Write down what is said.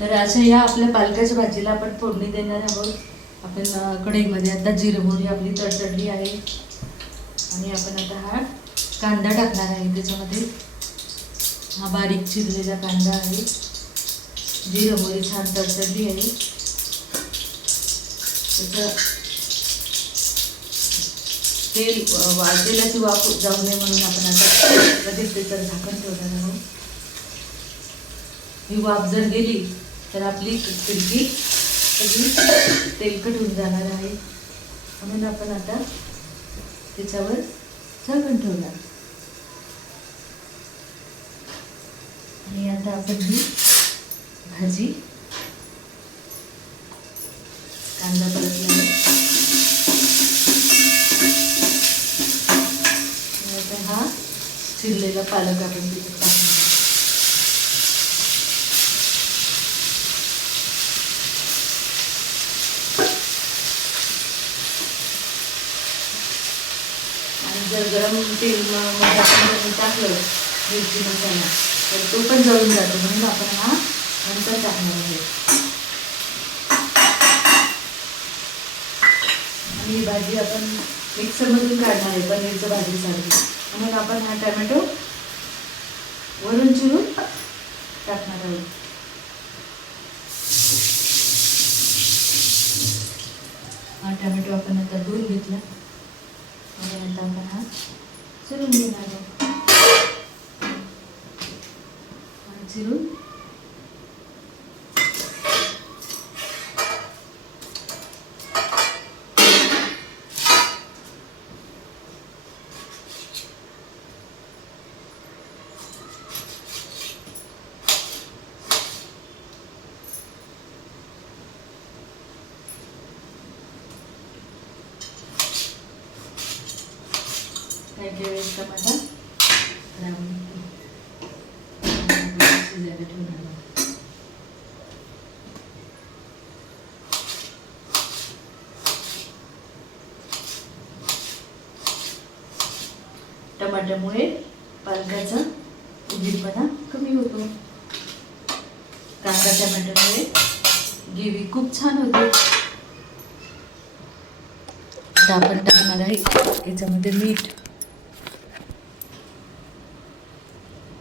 तर अशा या आपल्या पालकाच्या भाजीला आपण फोडणी देणार आहोत. आपण कढईमध्ये आता जिरं मोहरी आपली तडतडली आहे आणि आपण आता हा कांदा टाकणार आहे त्याच्यामध्ये. हा बारीक चिरलेला कांदा आहे. जिरं मोहरी छान तडतडली आहे. त्याचं तेलाची वाफ जाऊ नये म्हणून आपण आता लगेच त्याचं झाकण ठेवणार आहोत. ही वाफ जर गेली तर आपली खिडकी सगळी तेलकट होऊन जाणार आहे. म्हणून आपण आता त्याच्यावर झाकण ठेवणार. आणि आता आपण ही भाजी कांदा परतला. आता हा चिरलेला पालक आपण तिथे टाकणार. आणि जर गरम तेल मध्ये आपण टाकलं मिरची मसाला तर तो पण जळून जातो, म्हणून आपण हा नंतर टाकणार आहे. आणि ही भाजी आपण मिक्सरमधून काढणार आहे पनीरच्या भाजीसाठी, म्हणून आपण हा टोमॅटो वरून चिरून टाकणार आहोत. हा टोमॅटो आपण आता धुवून घेतला आणि आता आपण हा चिरून घेणार आहोत. चिरून काही वेळेस टमाटा शिजायला ठेवणार. टमाट्यामुळे पालकाचा उजीरपणा कमी होतो. कांदा टमाट्यामुळे ग्रेव्ही खूप छान होते. आता आपण टाकणार आहे याच्यामध्ये मीठ.